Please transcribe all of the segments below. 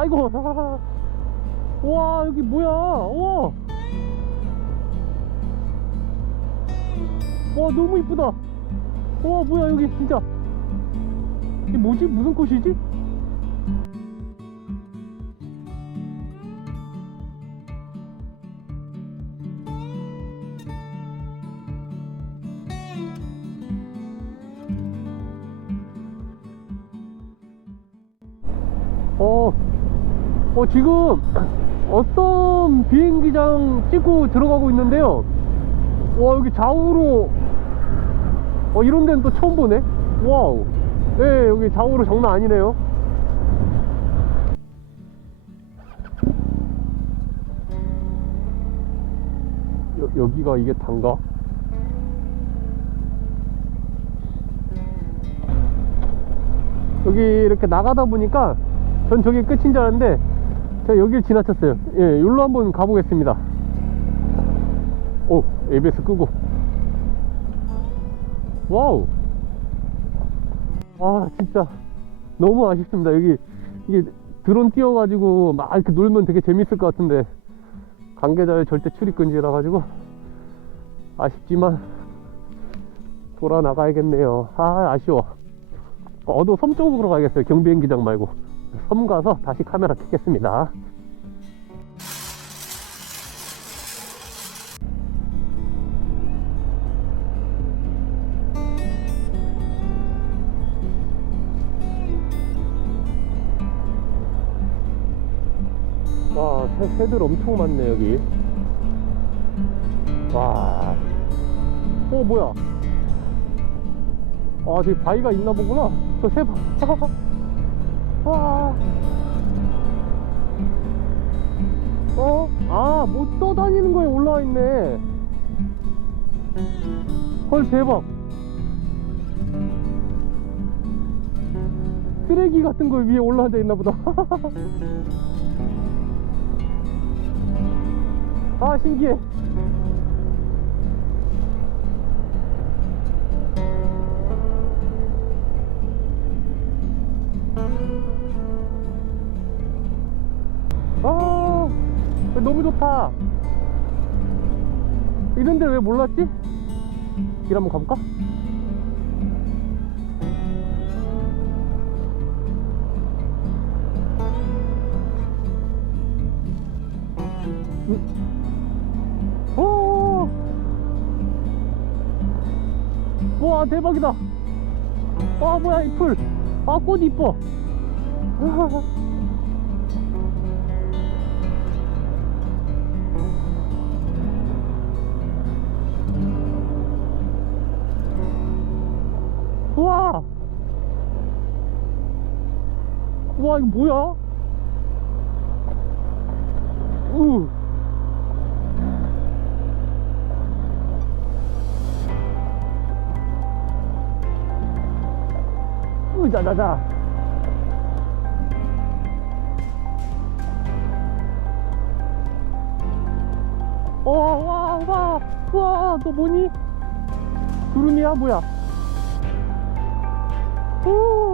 아이고. 와, 여기 뭐야? 와. 와, 너무 이쁘다. 와, 뭐야, 여기 진짜. 이게 뭐지? 무슨 꽃이지? 어, 어, 지금, 어썸 비행기장 찍고 들어가고 있는데요. 와, 여기 좌우로, 어, 이런 데는 또 처음 보네. 와우. 네, 여기 좌우로 장난 아니네요. 여, 여기가 이게 단가? 여기 이렇게 나가다 보니까 전 저기 끝인 줄 알았는데 제가 여기를 지나쳤어요. 예 여기로 한번 가보겠습니다. 오 ABS 끄고. 와우. 아 진짜. 너무 아쉽습니다. 여기 이게 드론 띄워가지고 막 이렇게 놀면 되게 재밌을 것 같은데. 관계자의 절대 출입 금지라 가지고. 아쉽지만 돌아 나가야겠네요. 아 아쉬워. 어도 섬 쪽으로 가야겠어요. 경비행기장 말고 섬 가서 다시 카메라 켜겠습니다. 와 새, 새들 엄청 많네 여기. 와. 어, 뭐야? 아, 저기 바위가 있나 보구나. 저 새, 바... 와. 어? 아, 뭐 떠다니는 거에 올라와 있네. 헐, 대박. 쓰레기 같은 거 위에 올라앉아 있나 보다. 아, 신기해. 이런데 왜 몰랐지? 길 한번 가볼까? 음. 오! 와 대박이다 와 뭐야 이 풀 아 꽃 이뻐 와, 이거 뭐야? 우! 우자자자. 어, 와, 와, 와, 너 뭐니? 구름이야, 뭐야? 오.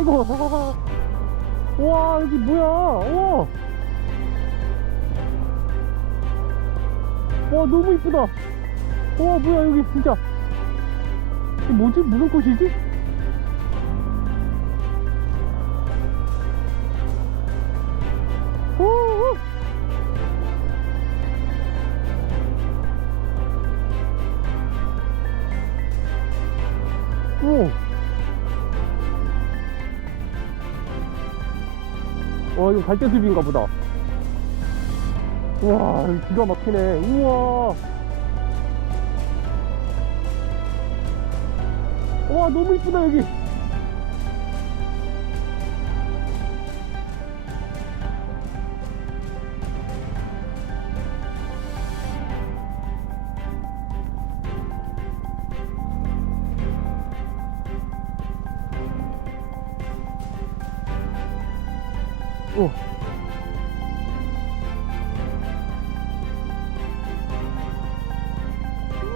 아이고 와 여기 뭐야 와. 와 너무 이쁘다 와 뭐야 여기 진짜 뭐지 무슨 꽃이지? 오, 오. 오. 와, 이거 갈대숲인가 보다. 우와, 기가 막히네. 우와. 와, 너무 이쁘다, 여기.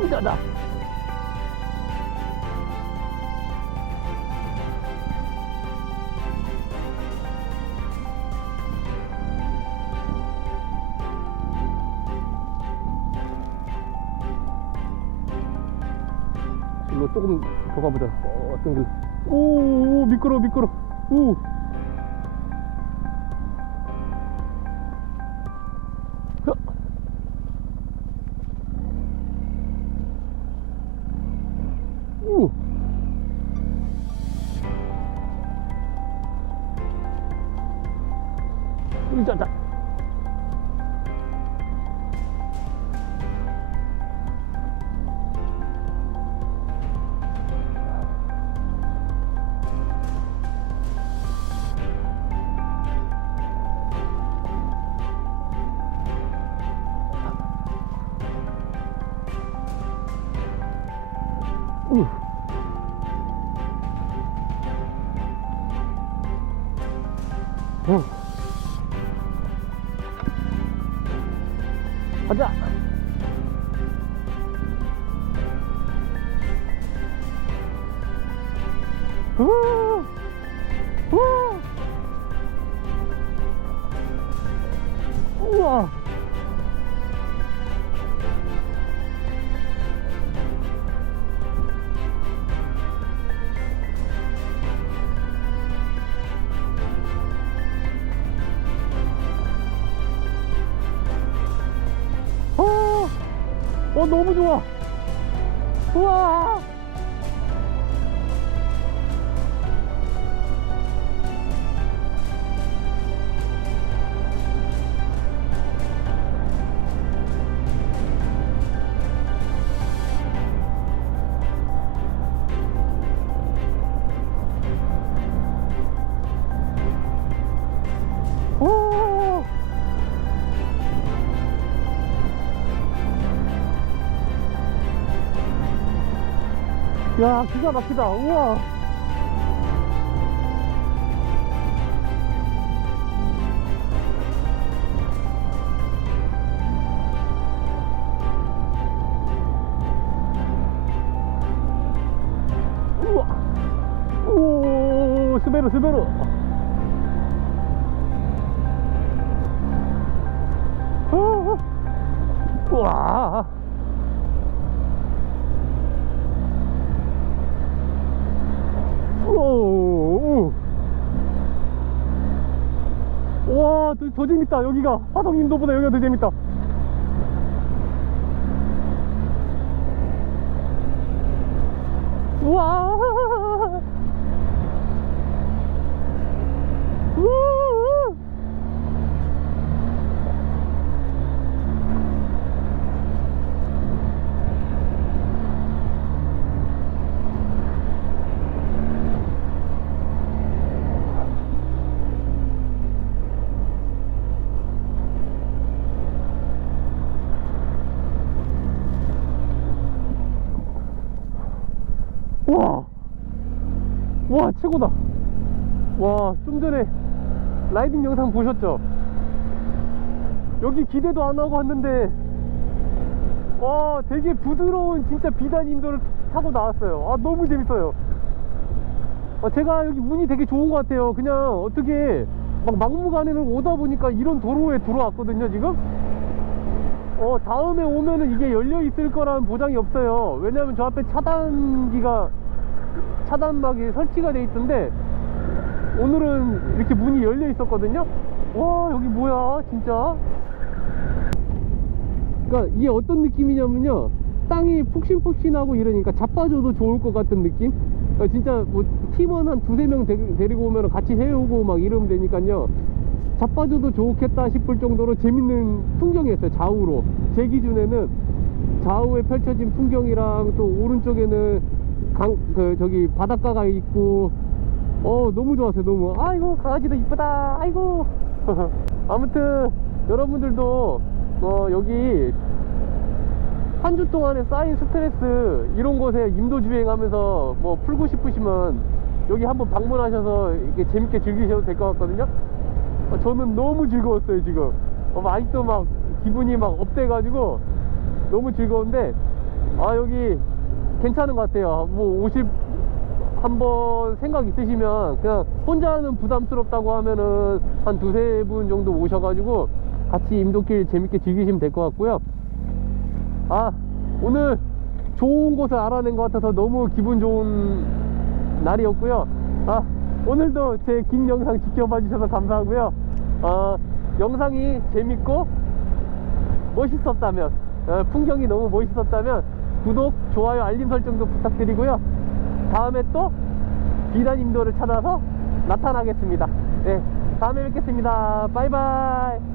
으쌰다 일로 조금 더 가보자. 어, 어떤 길? 오, 오 미끄러 미끄러. 오 우. 어. 우와. 우와. 우와. 어, 어 너무 좋아. 우와. 야, 기가 막히다. 우와. 우와. 오, 스베르, 스베르. 어, 우와. 오. 와, 더, 더 재밌다. 여기가 화성 인도보다 여기가 더 재밌다. 우와. 와, 와 최고다. 와, 좀 전에 라이딩 영상 보셨죠? 여기 기대도 안 하고 왔는데, 와, 되게 부드러운 진짜 비단 인도를 타고 나왔어요. 아, 너무 재밌어요. 아, 제가 여기 운이 되게 좋은 것 같아요. 그냥 어떻게 막 막무가내로 오다 보니까 이런 도로에 들어왔거든요, 지금. 어, 다음에 오면은 이게 열려 있을 거라는 보장이 없어요. 왜냐면 저 앞에 차단기가, 차단막이 설치가 돼 있던데, 오늘은 이렇게 문이 열려 있었거든요? 와, 여기 뭐야, 진짜. 그러니까 이게 어떤 느낌이냐면요. 땅이 푹신푹신하고 이러니까 자빠져도 좋을 것 같은 느낌? 그러니까 진짜 뭐 팀원 한 두세 명 데, 리고 오면 같이 세우고 막 이러면 되니까요. 자빠져도 좋겠다 싶을 정도로 재밌는 풍경이었어요. 좌우로. 제 기준에는 좌우에 펼쳐진 풍경이랑 또 오른쪽에는 강, 그, 저기 바닷가가 있고, 어, 너무 좋았어요. 너무. 아이고, 강아지도 이쁘다. 아이고. 아무튼, 여러분들도, 어, 여기 한 주 동안에 쌓인 스트레스 이런 곳에 임도 주행 하면서 뭐 풀고 싶으시면 여기 한번 방문하셔서 이렇게 재밌게 즐기셔도 될 것 같거든요. 어, 저는 너무 즐거웠어요 지금. 어, 막 아직도 막 기분이 막 업돼가지고 너무 즐거운데 아 여기 괜찮은 것 같아요. 뭐 오실 한번 생각 있으시면 그냥 혼자 하는 부담스럽다고 하면은 한 두세 분 정도 오셔가지고 같이 임도길 재밌게 즐기시면 될 것 같고요. 아 오늘 좋은 곳을 알아낸 것 같아서 너무 기분 좋은 날이었고요. 아 오늘도 제 긴 영상 지켜봐 주셔서 감사하고요. 어, 영상이 재밌고 멋있었다면 어, 풍경이 너무 멋있었다면 구독, 좋아요, 알림 설정도 부탁드리고요. 다음에 또 비단 인도를 찾아서 나타나겠습니다. 네, 다음에 뵙겠습니다. 바이바이